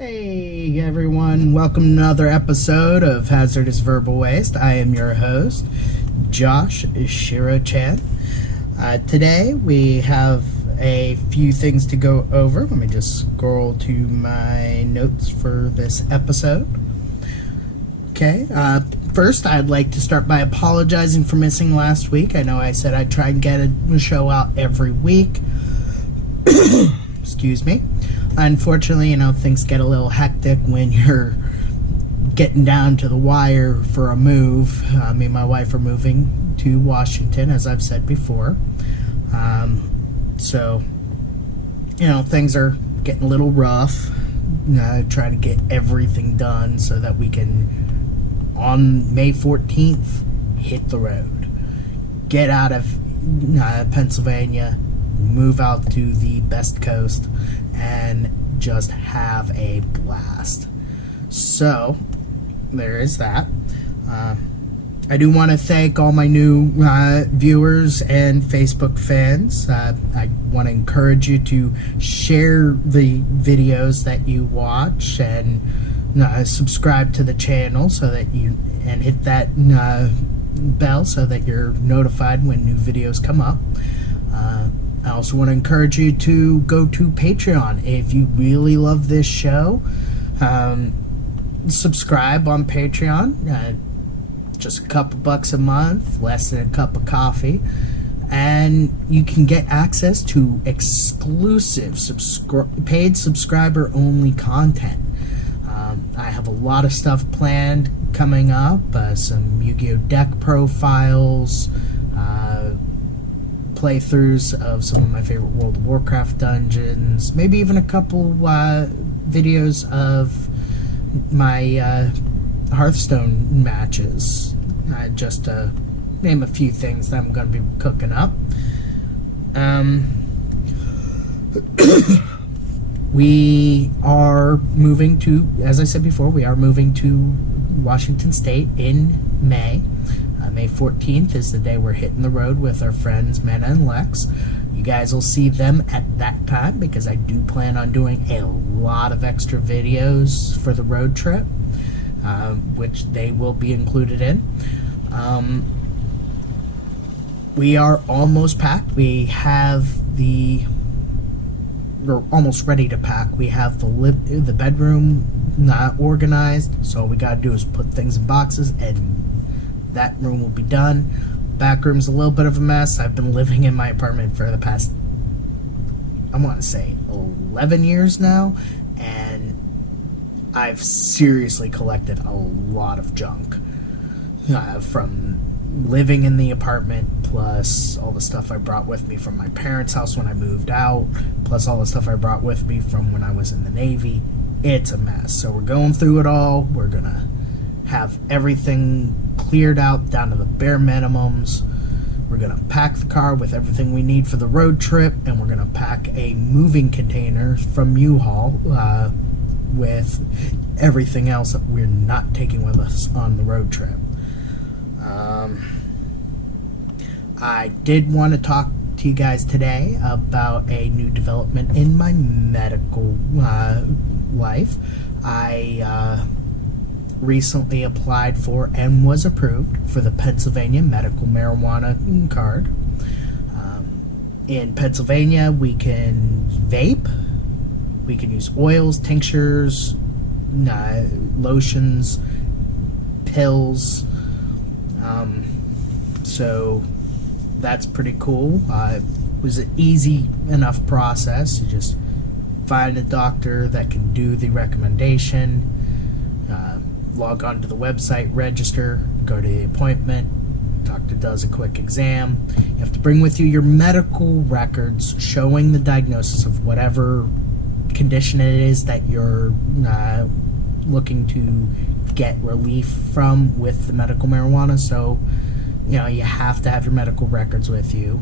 Hey everyone, welcome to another episode of Hazardous Verbal Waste. I am your host, Josh Shiro-chan. Today we have a few things to go over. Let me just scroll to my notes for this episode. Okay, first I'd like to start by apologizing for missing last week. I know I said I'd try and get a show out every week. Excuse me. Unfortunately, things get a little hectic when you're getting down to the wire for a move. Me and my wife are moving to Washington, as I've said before. So, things are getting a little rough. Trying to get everything done so that we can, on May 14th, hit the road. Get out of Pennsylvania, move out to the best coast, and just have a blast. So, there is that. I do want to thank all my new viewers and Facebook fans. I want to encourage you to share the videos that you watch and subscribe to the channel so that and hit that bell so that you're notified when new videos come up. I also want to encourage you to go to Patreon. If you really love this show, subscribe on Patreon. Just a couple bucks a month, less than a cup of coffee. And you can get access to exclusive paid subscriber-only content. I have a lot of stuff planned coming up. Some Yu-Gi-Oh! Deck profiles, playthroughs of some of my favorite World of Warcraft dungeons, maybe even a couple videos of my Hearthstone matches, just to name a few things that I'm going to be cooking up. We are moving to, as I said before, we are moving to Washington State in May. May 14th is the day we're hitting the road with our friends Mena and Lex. You guys will see them at that time because I do plan on doing a lot of extra videos for the road trip, which they will be included in. We are almost packed. We're almost ready to pack. We have the bedroom not organized, so all we gotta do is put things in boxes and that room will be done. Back room's a little bit of a mess. I've been living in my apartment for the past, I want to say, 11 years now, and I've seriously collected a lot of junk from living in the apartment, plus all the stuff I brought with me from my parents' house when I moved out, plus all the stuff I brought with me from when I was in the Navy. It's a mess. So we're going through it all. We're gonna have everything cleared out down to the bare minimums. We're gonna pack the car with everything we need for the road trip, and we're gonna pack a moving container from U-Haul with everything else that we're not taking with us on the road trip. I did want to talk to you guys today about a new development in my medical life. I recently applied for and was approved for the Pennsylvania medical marijuana card. In Pennsylvania, we can vape, we can use oils, tinctures, lotions, pills, so that's pretty cool. It was an easy enough process. You just find a doctor that can do the recommendation, log on to the website, register, go to the appointment, doctor does a quick exam. You have to bring with you your medical records showing the diagnosis of whatever condition it is that you're looking to get relief from with the medical marijuana. So, you have to have your medical records with you.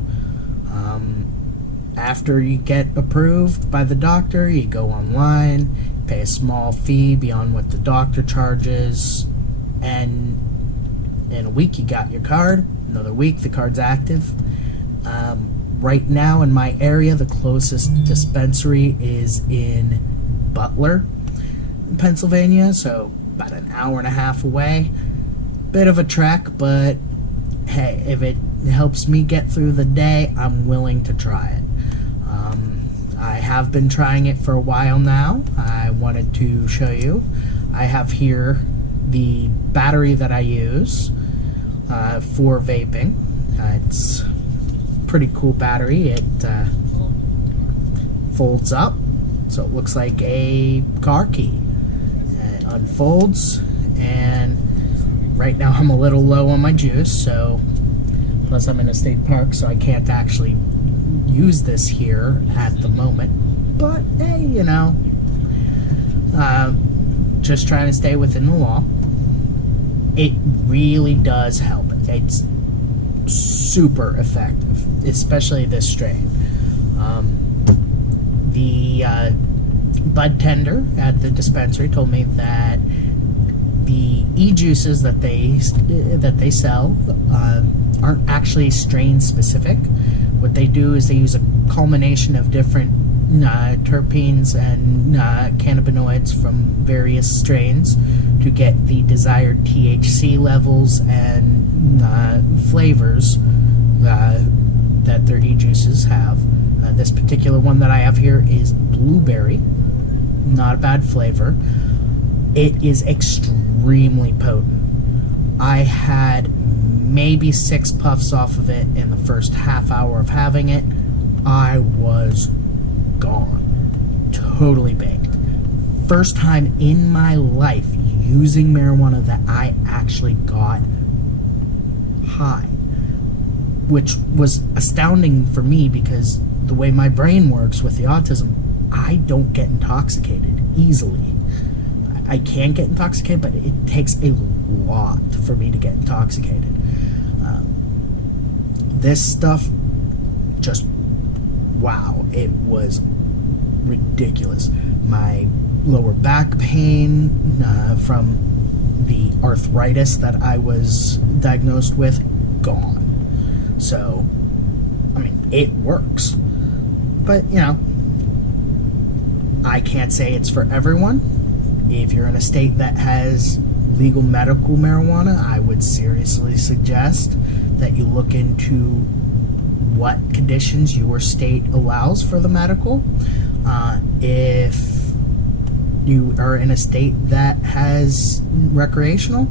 After you get approved by the doctor, you go online, pay a small fee beyond what the doctor charges, and in a week you got your card. Another week the card's active. Right now in my area, the closest dispensary is in Butler. Pennsylvania, so about an hour and a half away. Bit of a trek, but hey, if it helps me get through the day, I'm willing to try it. I have been trying it for a while now. I wanted to show you. I have here the battery that I use for vaping. It's a pretty cool battery. It folds up, so it looks like a car key. It unfolds, and right now I'm a little low on my juice, so plus I'm in a state park, so I can't actually use this here at the moment. But hey, you know, just trying to stay within the law. It really does help. It's super effective, especially this strain. The bud tender at the dispensary told me that the e-juices that they sell aren't actually strain specific. What they do is they use a culmination of different terpenes and cannabinoids from various strains to get the desired THC levels and flavors that their e-juices have. This particular one that I have here is blueberry. Not a bad flavor. It is extremely potent. I had maybe 6 puffs off of it in the first half hour of having it. I was gone. Totally baked. First time in my life using marijuana that I actually got high, which was astounding for me because the way my brain works with the autism, I don't get intoxicated easily. I can get intoxicated, but it takes a lot for me to get intoxicated. This stuff, just wow, it was ridiculous. My lower back pain from the arthritis that I was diagnosed with, gone. So, I mean, it works. But, you know, I can't say it's for everyone. If you're in a state that has legal medical marijuana, I would seriously suggest that you look into what conditions your state allows for the medical. If you are in a state that has recreational,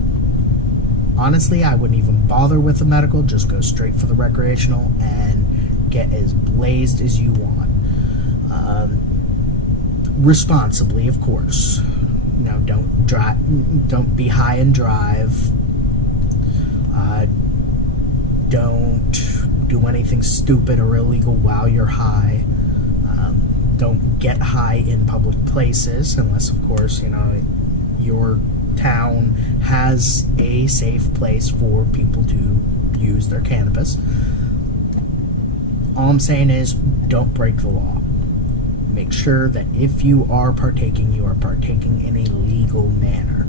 honestly, I wouldn't even bother with the medical. Just go straight for the recreational and get as blazed as you want. Responsibly, of course. You know, don't be high and drive. Don't do anything stupid or illegal while you're high. Don't get high in public places unless, of course, you know, your town has a safe place for people to use their cannabis. All I'm saying is don't break the law. Make sure that if you are partaking in a legal manner.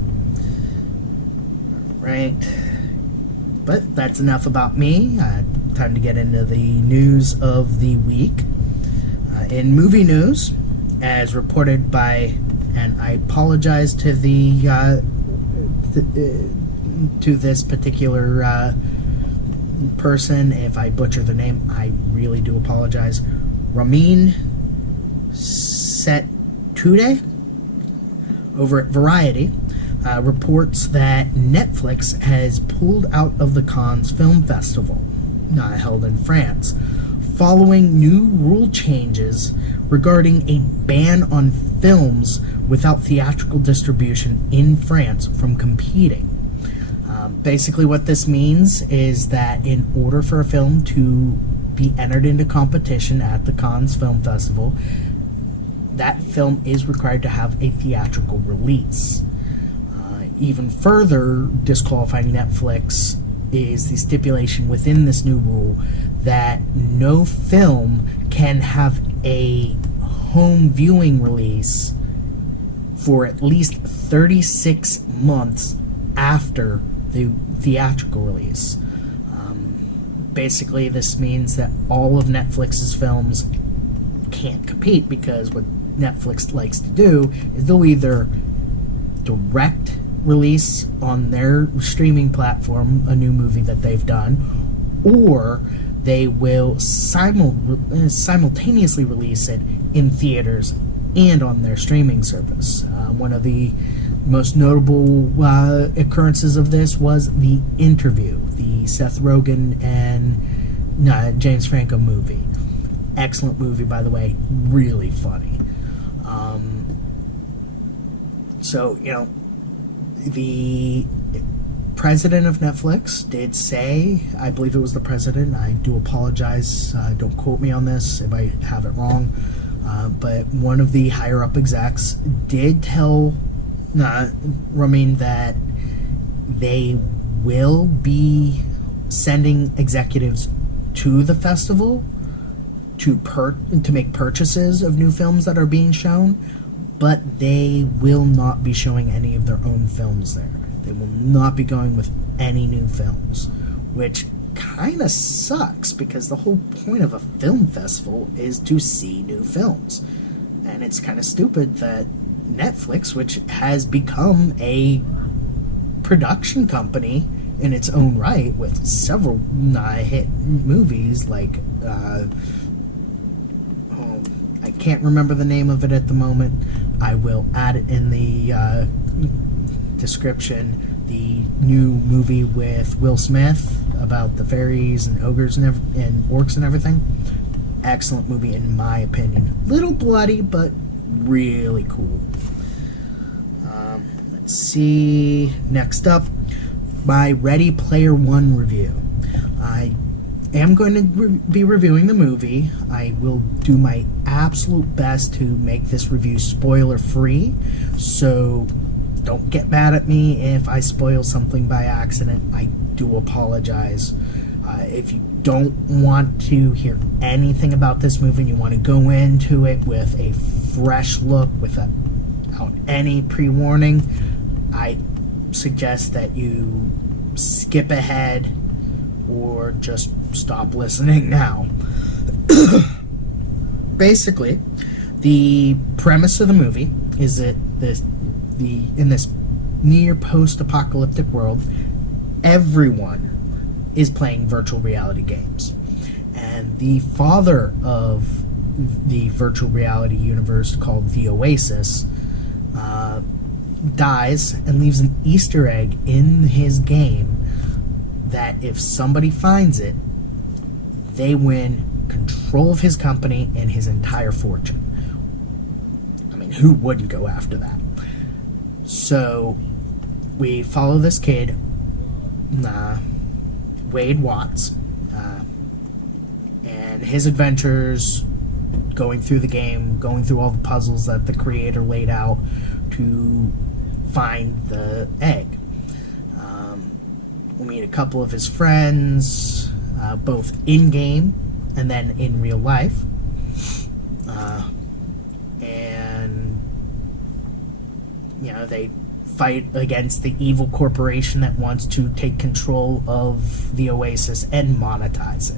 Right. But that's enough about me. Time to get into the news of the week. In movie news, as reported by, and I apologize to to this particular person if I butcher the name. I really do apologize. Ramin Setude over at Variety reports that Netflix has pulled out of the Cannes Film Festival held in France following new rule changes regarding a ban on films without theatrical distribution in France from competing. Basically what this means is that in order for a film to be entered into competition at the Cannes Film Festival, that film is required to have a theatrical release. Even further disqualifying Netflix is the stipulation within this new rule that no film can have a home viewing release for at least 36 months after the theatrical release. Basically, this means that all of Netflix's films can't compete because what Netflix likes to do is they'll either direct release on their streaming platform a new movie that they've done, or they will simultaneously release it in theaters and on their streaming service. One of the most notable occurrences of this was The Interview, the Seth Rogen and James Franco movie. Excellent movie, by the way. Really funny. So, the president of Netflix did say, I believe it was the president, I do apologize, don't quote me on this if I have it wrong, but one of the higher up execs did tell Ramin that they will be sending executives to the festival to make purchases of new films that are being shown, but they will not be showing any of their own films there. They will not be going with any new films, which kind of sucks because the whole point of a film festival is to see new films. And it's kind of stupid that Netflix, which has become a production company in its own right with several hit movies like I can't remember the name of it at the moment. I will add it in the description. The new movie with Will Smith about the fairies and ogres and orcs and everything. Excellent movie in my opinion. Little bloody, but really cool. Let's see. Next up, my Ready Player One review. I am going to be reviewing the movie. I will do my absolute best to make this review spoiler free, so don't get mad at me if I spoil something by accident. I do apologize. If you don't want to hear anything about this movie and you want to go into it with a fresh look without any pre-warning, I suggest that you skip ahead or just stop listening now. Basically, the premise of the movie is that in this near post-apocalyptic world, everyone is playing virtual reality games. And the father of the virtual reality universe, called the Oasis, dies and leaves an Easter egg in his game that if somebody finds it, they win control of his company and his entire fortune. I mean, who wouldn't go after that? So we follow this kid, Wade Watts, and his adventures going through the game, going through all the puzzles that the creator laid out to find the egg. We meet a couple of his friends, both in-game and then in real life. And, they fight against the evil corporation that wants to take control of the Oasis and monetize it.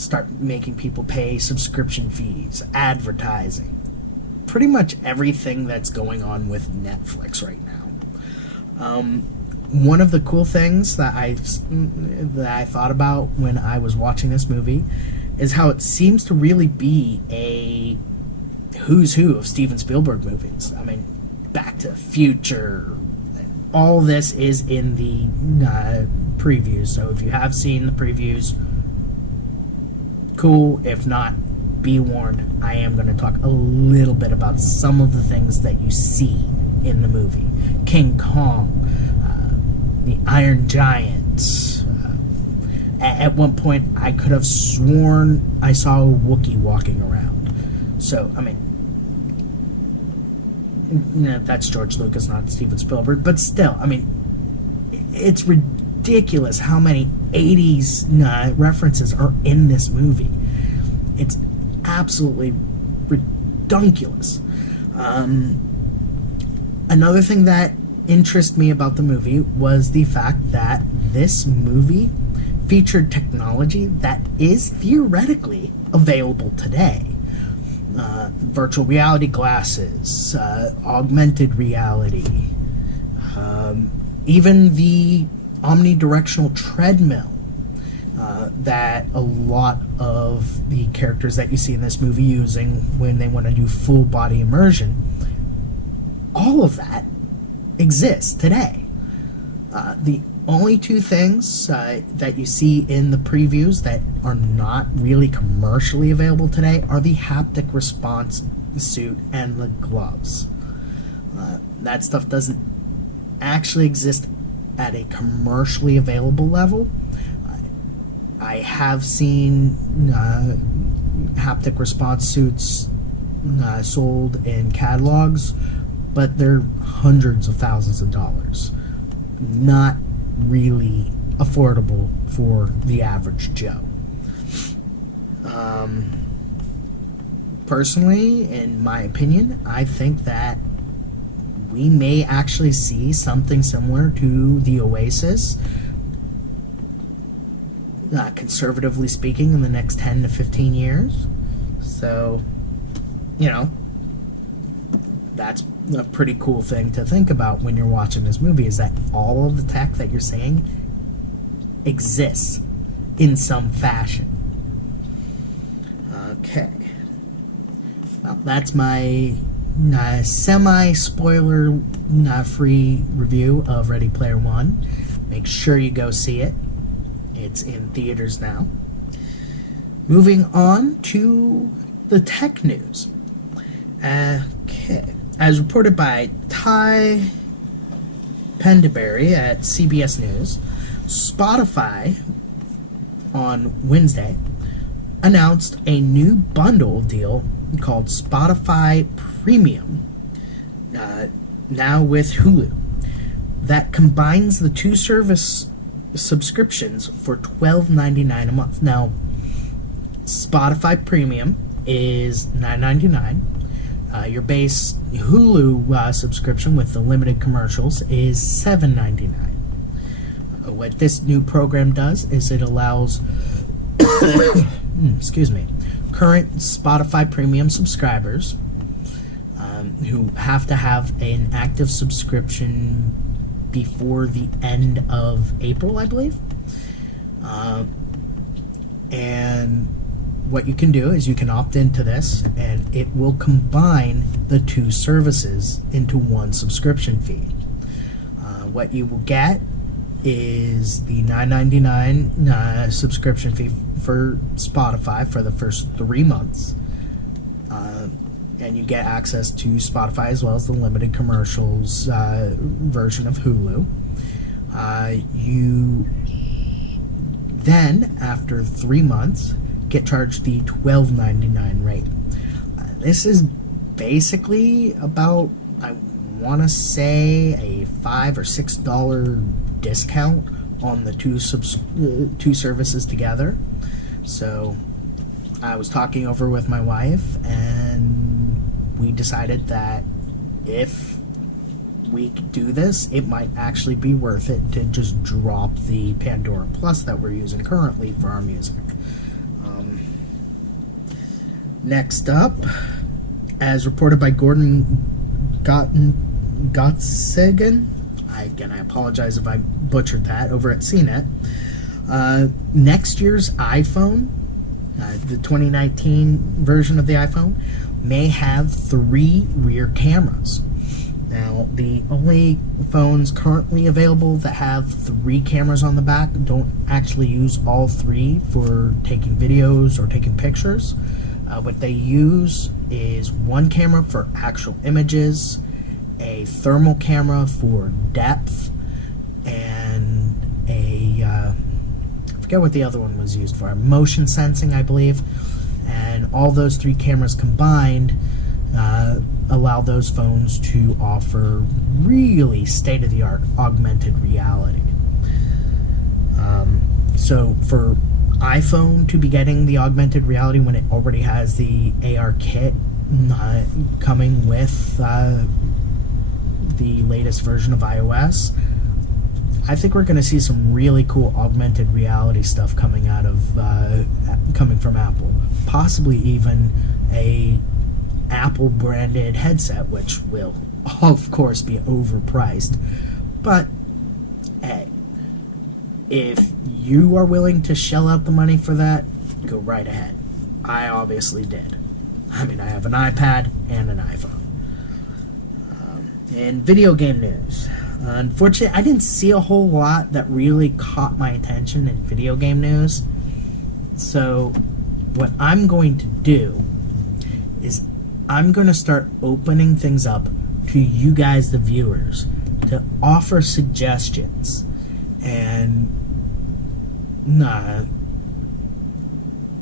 Start making people pay subscription fees, advertising. Pretty much everything that's going on with Netflix right now. One of the cool things that I thought about when I was watching this movie is how it seems to really be a who's who of Steven Spielberg movies. I mean, Back to the Future, all this is in the previews. So if you have seen the previews, cool. If not, be warned, I am going to talk a little bit about some of the things that you see in the movie. King Kong, the Iron Giant. At one point, I could have sworn I saw a Wookiee walking around. So, I mean, that's George Lucas, not Steven Spielberg. But still, I mean, it's ridiculous how many 80s references are in this movie. It's absolutely redunculous. Another thing that interested me about the movie was the fact that this movie featured technology that is theoretically available today. virtual reality glasses, augmented reality, even the omnidirectional treadmill that a lot of the characters that you see in this movie using when they want to do full body immersion. All of that exists today. The only two things that you see in the previews that are not really commercially available today are the haptic response suit and the gloves. That stuff doesn't actually exist at a commercially available level. I have seen haptic response suits sold in catalogs, but they're hundreds of thousands of dollars. Not really affordable for the average Joe. Personally, in my opinion, I think that we may actually see something similar to the Oasis, conservatively speaking, in the next 10 to 15 years. So, you know, that's a pretty cool thing to think about when you're watching this movie, is that all of the tech that you're seeing exists in some fashion. Okay. Well, that's my semi-spoiler free review of Ready Player One. Make sure you go see it. It's in theaters now. Moving on to the tech news. Okay. As reported by Ty Penderbury at CBS News, Spotify on Wednesday announced a new bundle deal called Spotify Premium, now with Hulu, that combines the two service subscriptions for $12.99 a month. Now, Spotify Premium is $9.99. Your base Hulu subscription with the limited commercials is $7.99. What this new program does is it allows excuse me, current Spotify Premium subscribers who have to have an active subscription before the end of April, I believe. And what you can do is you can opt into this, and it will combine the two services into one subscription fee. What you will get is the $9.99 subscription fee for Spotify for the first 3 months. And you get access to Spotify as well as the limited commercials version of Hulu. You then, after 3 months, get charged the $12.99 rate. This is basically about, I want to say, a $5 or $6 discount on the two services together. So I was talking over with my wife, and we decided that if we could do this, it might actually be worth it to just drop the Pandora Plus that we're using currently for our music. Next up, as reported by Gordon Gottsagen, I apologize if I butchered that, over at CNET, next year's iPhone, the 2019 version of the iPhone, may have 3 rear cameras. Now, the only phones currently available that have 3 cameras on the back don't actually use all 3 for taking videos or taking pictures. What they use is 1 camera for actual images, a thermal camera for depth, and I forget what the other one was used for, motion sensing, I believe. And all those 3 cameras combined allow those phones to offer really state-of-the-art augmented reality. So for iPhone to be getting the augmented reality when it already has the AR kit coming with the latest version of iOS, I think we're going to see some really cool augmented reality stuff coming out of coming from Apple. Possibly even a Apple branded headset, which will of course be overpriced. But hey, if you are willing to shell out the money for that, go right ahead. I obviously did. I mean, I have an iPad and an iPhone. In video game news, unfortunately, I didn't see a whole lot that really caught my attention in video game news. So what I'm going to do is I'm going to start opening things up to you guys, the viewers, to offer suggestions. And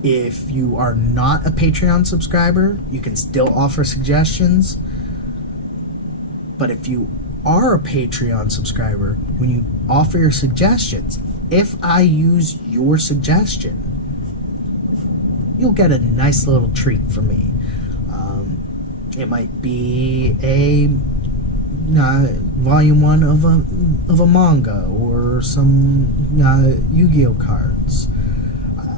if you are not a Patreon subscriber, you can still offer suggestions. But if you are a Patreon subscriber, when you offer your suggestions, if I use your suggestion, you'll get a nice little treat from me. It might be a volume 1 of a manga or some Yu-Gi-Oh cards.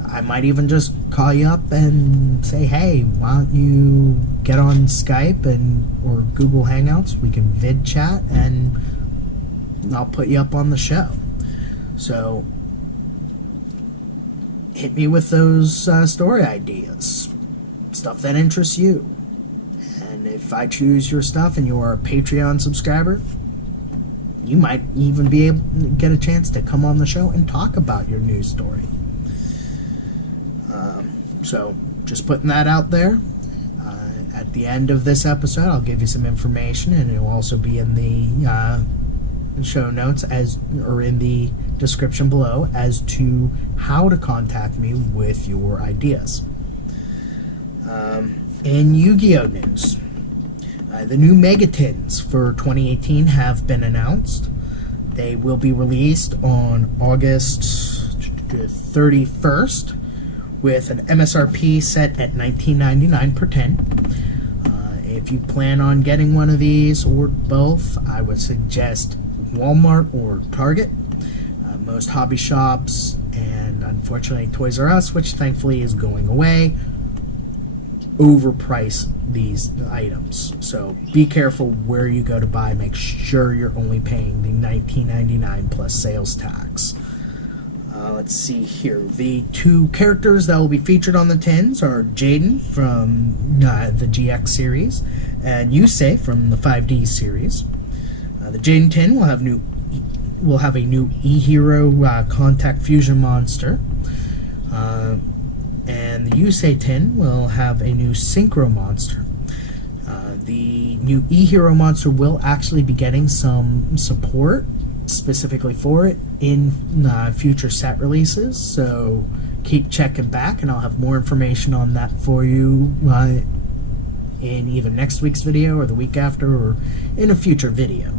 I might even just call you up and say, hey, why don't you get on Skype or Google Hangouts? We can vid chat and I'll put you up on the show. So hit me with those story ideas, stuff that interests you. And if I choose your stuff and you are a Patreon subscriber, you might even be able to get a chance to come on the show and talk about your news story. So just putting that out there. At the end of this episode, I'll give you some information, and it will also be in the show notes or in the description below as to how to contact me with your ideas. In Yu-Gi-Oh news, the new Megatins for 2018 have been announced. They will be released on August 31st with an MSRP set at $19.99 per tin. If you plan on getting one of these or both, I would suggest Walmart or Target. Most hobby shops and unfortunately Toys R Us, which thankfully is going away, overprice these items. So be careful where you go to buy. Make sure you're only paying the $19.99 plus sales tax. Let's see here. The two characters that will be featured on the tins are Jaden from the GX series and Yusei from the 5D series. The Jaden tin will have a new E-Hero Contact Fusion monster. And the Yusei tin will have a new Synchro monster. The new E-Hero monster will actually be getting some support specifically for it in future set releases, so keep checking back and I'll have more information on that for you in either next week's video or the week after or in a future video.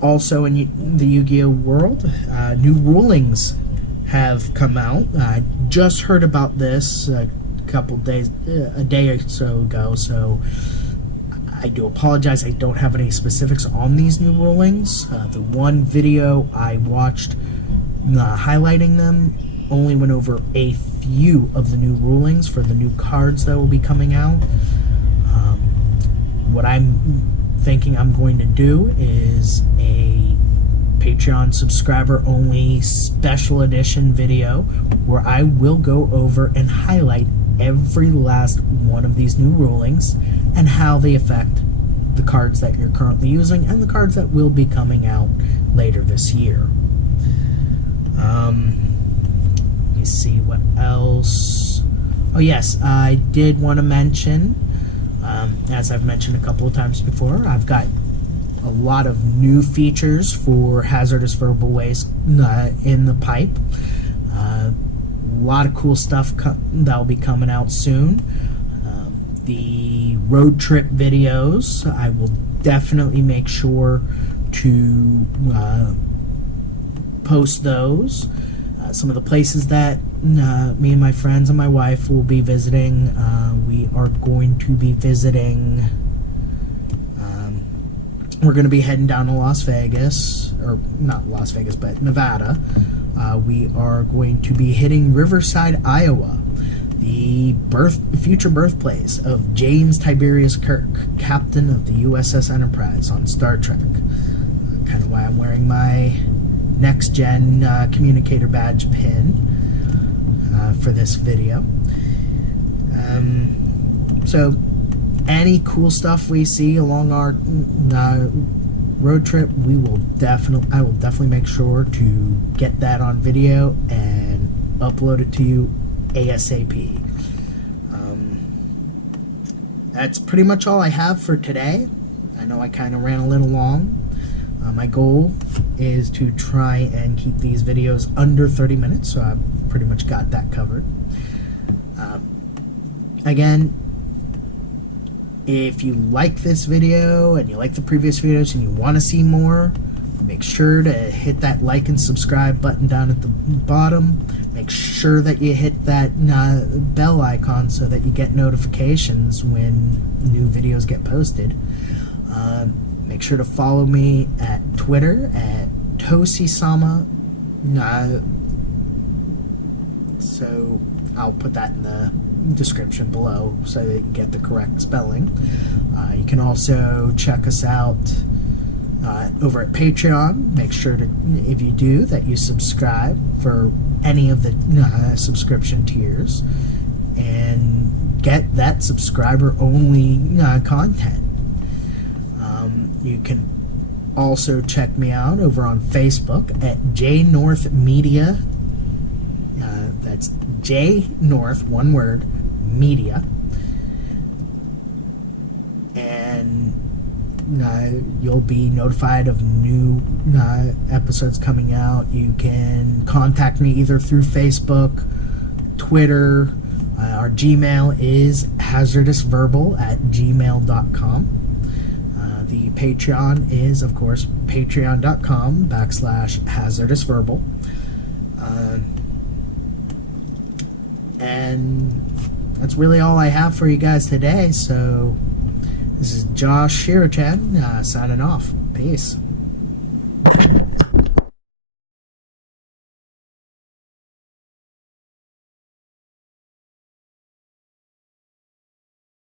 Also in the Yu-Gi-Oh world, new rulings have come out. I just heard about this a day or so ago, so I do apologize. I don't have any specifics on these new rulings. The one video I watched highlighting them only went over a few of the new rulings for the new cards that will be coming out. What I'm thinking I'm going to do is a Patreon subscriber only special edition video where I will go over and highlight every last one of these new rulings and how they affect the cards that you're currently using and the cards that will be coming out later this year. Let me see what else. Oh yes, I did want to mention, as I've mentioned a couple of times before, I've got a lot of new features for Hazardous Verbal Waste in the pipe. A lot of cool stuff that'll be coming out soon. The road trip videos, I will definitely make sure to post those. Some of the places that me and my friends and my wife will be visiting, we are going to be visiting, we're going to be heading down to Las Vegas, or not Las Vegas, but Nevada. We are going to be hitting Riverside, Iowa. the future birthplace of James Tiberius Kirk, captain of the USS Enterprise on Star Trek. Kind of why I'm wearing my Next Gen communicator badge pin for this video. So any cool stuff we see along our road trip, I will definitely make sure to get that on video and upload it to you ASAP. That's pretty much all I have for today. I know I kind of ran a little long. My goal is to try and keep these videos under 30 minutes, so I've pretty much got that covered. Again, if you like this video and you like the previous videos and you want to see more, make sure to hit that like and subscribe button down at the bottom. Make sure that you hit that bell icon so that you get notifications when new videos get posted. Make sure to follow me at Twitter at Tosisama. So I'll put that in the description below so that you get the correct spelling. You can also check us out over at Patreon. Make sure to, if you do, that you subscribe for any of the subscription tiers and get that subscriber only content. You can also check me out over on Facebook at JNorthMedia. That's JNorth, one word, media. And you'll be notified of new episodes coming out. You can contact me either through Facebook, Twitter. Our Gmail is hazardousverbal@gmail.com. The Patreon is, of course, patreon.com/hazardousverbal. And that's really all I have for you guys today. So this is Josh Shirachan signing off. Peace.